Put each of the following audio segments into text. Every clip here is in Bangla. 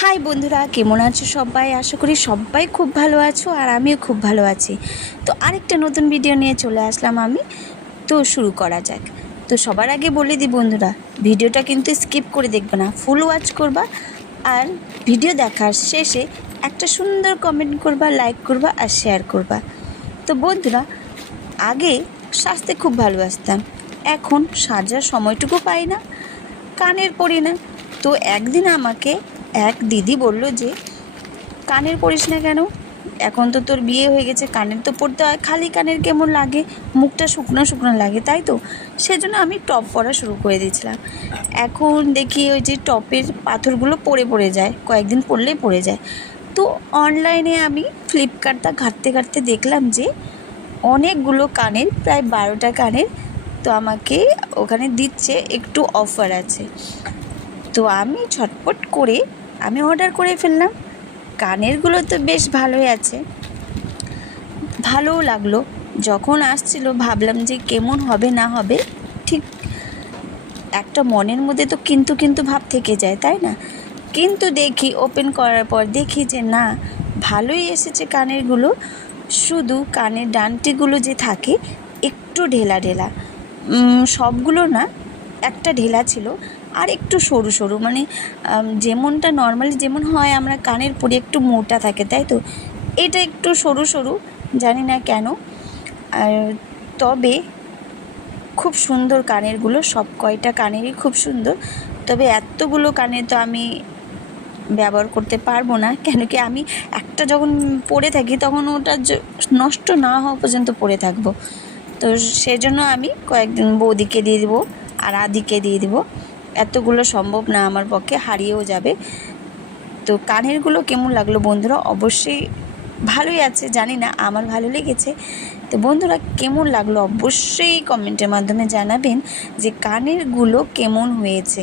হাই বন্ধুরা, কেমন আছো সবাই? আশা করি সবাই খুব ভালো আছো আর আমিও খুব ভালো আছি। তো আরেকটা নতুন ভিডিও নিয়ে চলে আসলাম আমি। তো শুরু করা যাক। তো সবার আগে বলে দিই বন্ধুরা, ভিডিওটা কিন্তু স্কিপ করে দেখবে না, ফুল ওয়াচ করবা। আর ভিডিও দেখার শেষে একটা সুন্দর কমেন্ট করবা, লাইক করবা আর শেয়ার করবা। তো বন্ধুরা, আগে সাজতে খুব ভালোবাসতাম, এখন সাজার সময়টুকু পাই না, কানের পরি না। তো একদিন আমাকে এক দিদি বলল যে, কানের পরিস না কেন? এখন তো তোর বিয়ে হয়ে গেছে, কানের তো পরতে হয়। খালি কানের কেমন লাগে, মুখটা শুকনো শুকনো লাগে, তাই তো? সেজন্য আমি টপ পরা শুরু করে দিয়েছিলাম। এখন দেখি ওই যে টপের পাথরগুলো পড়ে যায়, কয়েকদিন পরলেই পড়ে যায়। তো অনলাইনে আমি ফ্লিপকার্টটা ঘাঁটতে ঘাঁটতে দেখলাম যে অনেকগুলো কানের, প্রায় 12টা কানের তো আমাকে ওখানে দিচ্ছে, একটু অফার আছে। তো আমি ঝটপট করে আমি অর্ডার করে ফেললাম। কানেরগুলো তো বেশ ভালোই আছে, ভালোও লাগলো। যখন আসছিল ভাবলাম যে কেমন হবে না হবে, ঠিক একটা মনের মধ্যে তো কিন্তু কিন্তু ভাব থেকে যায়, তাই না? কিন্তু দেখি ওপেন করার পর দেখি যে না, ভালোই এসেছে কানেরগুলো। শুধু কানের ডান্টিগুলো যে থাকে একটু ঢেলা ঢেলা, সবগুলো না, একটা ঢেলা ছিল আর একটু সরু সরু, মানে যেমনটা নর্মালি যেমন হয় আমরা কানের পরে একটু মোটা থাকে, তাই তো? এটা একটু সরু সরু, জানি না কেন। আর তবে খুব সুন্দর কানেরগুলো, সব কয়টা কানেরই খুব সুন্দর। তবে এতগুলো কানের তো আমি ব্যবহার করতে পারবো না, কেন কি আমি একটা যখন পরে থাকি তখন ওটা নষ্ট না হওয়া পর্যন্ত পরে থাকবো। তো সেজন্য আমি কয়েকদিন বৌদিকে দিয়ে দেবো আর আদিকে দিয়ে দেবো। এতগুলো সম্ভব না আমার পক্ষে, হারিয়েও যাবে। তো কানেরগুলো কেমন লাগলো বন্ধুরা? অবশ্যই ভালোই আছে, জানি না, আমার ভালো লেগেছে। তো বন্ধুরা, কেমন লাগলো অবশ্যই কমেন্টের মাধ্যমে জানাবেন যে কানেরগুলো কেমন হয়েছে।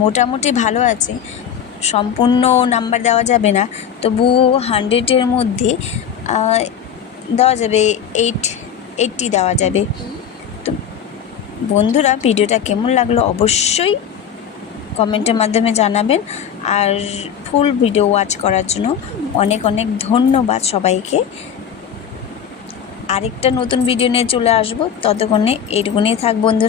মোটামুটি ভালো আছে, সম্পূর্ণ নাম্বার দেওয়া যাবে না, তবু 100-এর মধ্যে দেওয়া যাবে 80 দেওয়া যাবে। তো বন্ধুরা, ভিডিওটা কেমন লাগলো অবশ্যই কমেন্টের মাধ্যমে জানাবেন। আর ফুল ভিডিও ওয়াচ করার জন্য অনেক অনেক ধন্যবাদ সবাইকে। আরেকটা নতুন ভিডিও নিয়ে চলে আসবো, ততক্ষণে এইটুকুনি থাক বন্ধুরা।